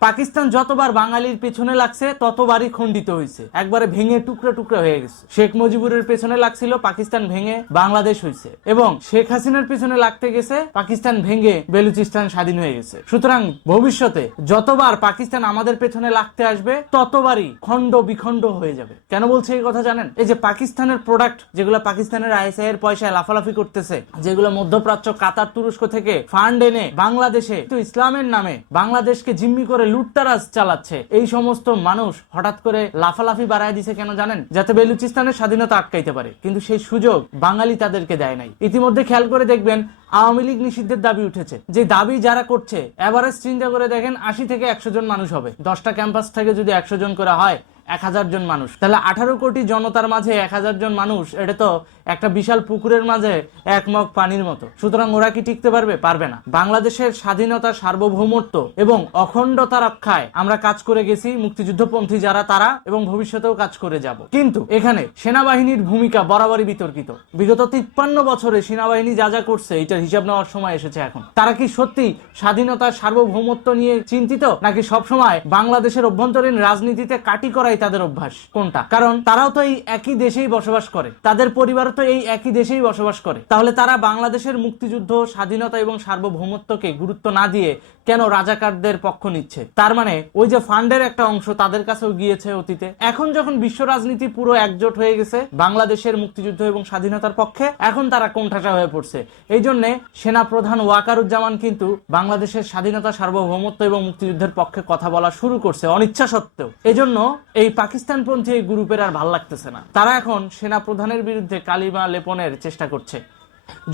পাকিস্তান যতবার বাঙালির পেছনে লাগছে, ততবারই খণ্ডিত হয়েছে। একবারে ভেঙে টুকরা টুকরা হয়ে গেছে। শেখ মুজিবুরের পেছনে লাগছিল, পাকিস্তান ভেঙে বাংলাদেশ হয়েছে। এবং শেখ হাসিনার পেছনে লাগতে গেছে, পাকিস্তান ভেঙে বেলুচিস্তান স্বাধীন হয়ে গেছে। সুতরাং ভবিষ্যতে যতবার পাকিস্তান আমাদের পেছনে লাগতে আসবে, ততবারই খণ্ড বিখণ্ড হয়ে যাবে। কেন বলছে এই কথা জানেন? এই যে পাকিস্তানের প্রোডাক্ট যেগুলো পাকিস্তানের আইএসআই এর পয়সায় লাফালাফি করতেছে, যেগুলো মধ্যপ্রাচ্য, কাতার, তুরস্ক থেকে ফান্ড এনে বাংলাদেশে তো ইসলামের নামে বাংলাদেশকে জিম্মি করে লুটতারাজ চালাচ্ছে। এই সমস্ত মানুষ হঠাৎ করে লাফালাফি বাড়ায় দিছে কেন জানেন? যাতে বেলুচিস্তানের স্বাধীনতা আটকাইতে পারে। কিন্তু সেই সুযোগ বাঙালি তাদেরকে দেয় নাই। ইতিমধ্যে খেয়াল করে দেখবেন, আওয়ামী লীগ নিষিদ্ধের দাবি উঠেছে। যে দাবি যারা করছে এভারেজ চিন্তা করে দেখেন আশি থেকে একশো জন মানুষ হবে। দশটা ক্যাম্পাস থেকে যদি একশো জন করা হয়, এক হাজার জন মানুষ। তাহলে আঠারো কোটি জনতার মাঝে এক হাজার জন মানুষ, এটা তো একটা বিশাল পুকুরের মাঝে এক মগ পানির মতো। সুতরাং ওরা কি টিকতে পারবে? পারবে না। বাংলাদেশের স্বাধীনতা সার্বভৌমত্ব এবং অখণ্ডতা রক্ষায় আমরা কাজ করে গেছি মুক্তিযুদ্ধপন্থী যারা, তারা এবং ভবিষ্যতেও কাজ করে যাব। কিন্তু এখানে সেনাবাহিনীর ভূমিকা বরাবরই বিতর্কিত। বিগত তিপ্পান্ন বছরে সেনাবাহিনী যা যা করছে, এটার হিসাব নেওয়ার সময় এসেছে এখন। তারা কি সত্যি স্বাধীনতার সার্বভৌমত্ব নিয়ে চিন্তিত, নাকি সবসময় বাংলাদেশের অভ্যন্তরীণ রাজনীতিতে কাটি করাই তাদের অভ্যাস? কোনটা? কারণ তারাও তো এই একই দেশেই বসবাস করে। তাদের পরিবার তো এই একই দেশেই বসবাস করে। তাহলে তারা বাংলাদেশের মুক্তিযুদ্ধ, স্বাধীনতা এবং সার্বভৌমত্বকে গুরুত্ব না দিয়ে কেন রাজাকারদের পক্ষ নিচ্ছে? তার মানে ওই যে ফান্ডের একটা অংশ তাদের কাছেও গিয়েছে অতীতে। এখন যখন বিশ্ব রাজনীতি পুরো একজোট হয়ে গেছে, বাংলাদেশের মুক্তিযুদ্ধ এবং স্বাধীনতার পক্ষে, এখন তারা কোণঠাসা হয়ে পড়ছে। এই জন্য সেনা প্রধান ওয়াকারুজ্জামান কিন্তু বাংলাদেশের স্বাধীনতা, সার্বভৌমত্ব এবং মুক্তিযুদ্ধের পক্ষে কথা বলা শুরু করছে অনিচ্ছা সত্ত্বেও। এজন্য এই পাকিস্তানপন্থী এই গ্রুপের আর ভালো লাগতেছে না। তারা এখন সেনা প্রধানের বিরুদ্ধে কালিমা লেপনের চেষ্টা করছে।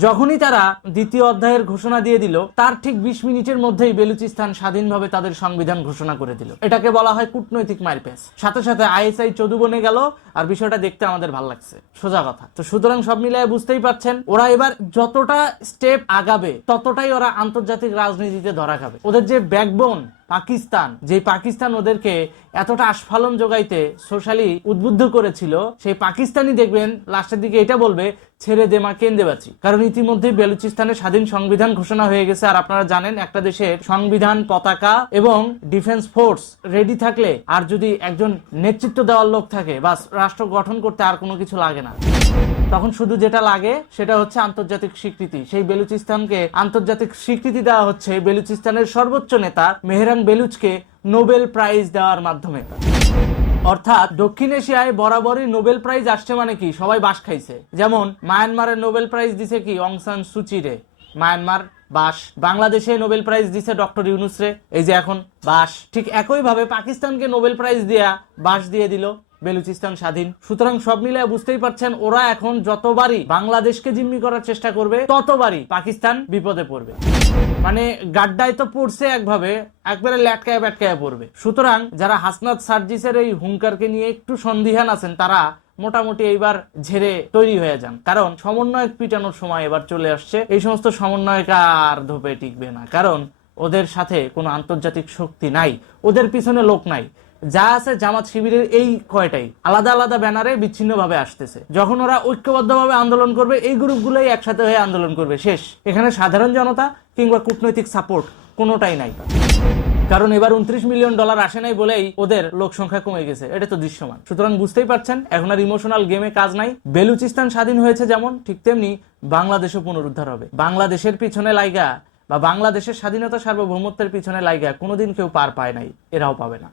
যখনই তারা দ্বিতীয় অধ্যায়ের ঘোষণা দিয়ে দিল, তার ঠিক বিশ মিনিটের মধ্যেই বেলুচিস্তান স্বাধীনভাবে তাদের সংবিধান ঘোষণা করে দিল। এটাকে বলা হয় কূটনৈতিক মারপ্যাচ সাথে সাথে আইএসআই চদু বনে গেল, আর বিষয়টা দেখতে আমাদের ভালো লাগছে। সোজা কথা। তো সুতরাং সব মিলিয়ে বুঝতেই পারছেন, ওরা এবার যতটা স্টেপ আগাবে, ততটাই ওরা আন্তর্জাতিক রাজনীতিতে ধরা খাবে। ওদের যে ব্যাকবোন পাকিস্তান যে পাকিস্তান ওদেরকে এতটা আস্ফালন যোগাইতে সোশ্যালি উদ্বুদ্ধ করেছিল, সেই পাকিস্তানি দেখবেন লাস্টের দিকে এটা বলবে, ছেড়ে দে মা, কেন্দে বাঁচি। কারণ ইতিমধ্যে বেলুচিস্তানের স্বাধীন সংবিধান ঘোষণা হয়ে গেছে, আর আপনারা জানেন একটা দেশের সংবিধান, পতাকা এবং ডিফেন্স ফোর্স রেডি থাকলে আর যদি একজন নেতৃত্ব দেওয়ার লোক থাকে বা রাষ্ট্র গঠন করতে আর কোনো কিছু লাগে না। তখন শুধু যেটা লাগে সেটা হচ্ছে আন্তর্জাতিক স্বীকৃতি। সেই বেলুচিস্তানকে আন্তর্জাতিক স্বীকৃতি দেওয়া হচ্ছে বেলুচিস্তানের সর্বোচ্চ নেতা মেহরান বেলুচকে নোবেল প্রাইজ দেওয়ার মাধ্যমে। অর্থাৎ দক্ষিণ এশিয়ায় বরাবরই নোবেল প্রাইজ আসছে মানে কি? সবাই বাস খাইছে। যেমন মায়ানমারের নোবেল প্রাইজ দিছে কি? অংসান সুচিরে মায়ানমার বাস বাংলাদেশে নোবেল প্রাইজ দিছে ডক্টর ইউনুস রে। এই যে এখন বাস ঠিক একইভাবে পাকিস্তানকে নোবেল প্রাইজ দেয়া বাস দিয়ে দিল। বেলুচিস্তান স্বাধীন। সুতরাং সব মিলিয়ে বুঝতেই পারছেন, ওরা এখন যতবারই বাংলাদেশকে জিম্মি করার চেষ্টা করবে, ততবারই পাকিস্তান বিপদে পড়বে। মানে গাড্ডায় তো পড়ছে একভাবে, একবারে ল্যাটকায় ব্যাটকায় পড়বে। সুতরাং যারা হাসনাত সার্জিসের এই হুঙ্কারকে নিয়ে একটু সন্দিহান আছেন, তারা মোটামুটি এইবার ঝেড়ে তৈরি হয়ে যান। কারণ সমন্বয়ক পিটানোর সময় এবার চলে আসছে। এই সমস্ত সমন্বয়ক আর ধোপে টিকবে না। কারণ ওদের সাথে কোনো আন্তর্জাতিক শক্তি নাই, ওদের পিছনে লোক নাই। যা আছে জামাত শিবিরের এই কয়টাই আলাদা আলাদা ব্যানারে বিচ্ছিন্নভাবে আসতেছে। যখন ওরা ঐক্যবদ্ধভাবে আন্দোলন করবে, এই গ্রুপগুলোই একসাথে হয়ে আন্দোলন করবে। শেষ। এখানে সাধারণ জনতা কিংবা কূটনৈতিক সাপোর্ট কোনোটাই নাই। কারণ এবার উনত্রিশ মিলিয়ন ডলার আসে নাই বলেই ওদের লোক সংখ্যা কমে গেছে। এটা তো দৃশ্যমান। সুতরাং বুঝতেই পারছেন, এখন আর ইমোশনাল গেমে কাজ নাই। বেলুচিস্তান স্বাধীন হয়েছে যেমন, ঠিক তেমনি বাংলাদেশও পুনরুদ্ধার হবে। বাংলাদেশের পিছনে লাইগা বা বাংলাদেশের স্বাধীনতা সার্বভৌমত্বের পিছনে লাইগা কোনোদিন কেউ পার পায় নাই, এরাও পাবে না।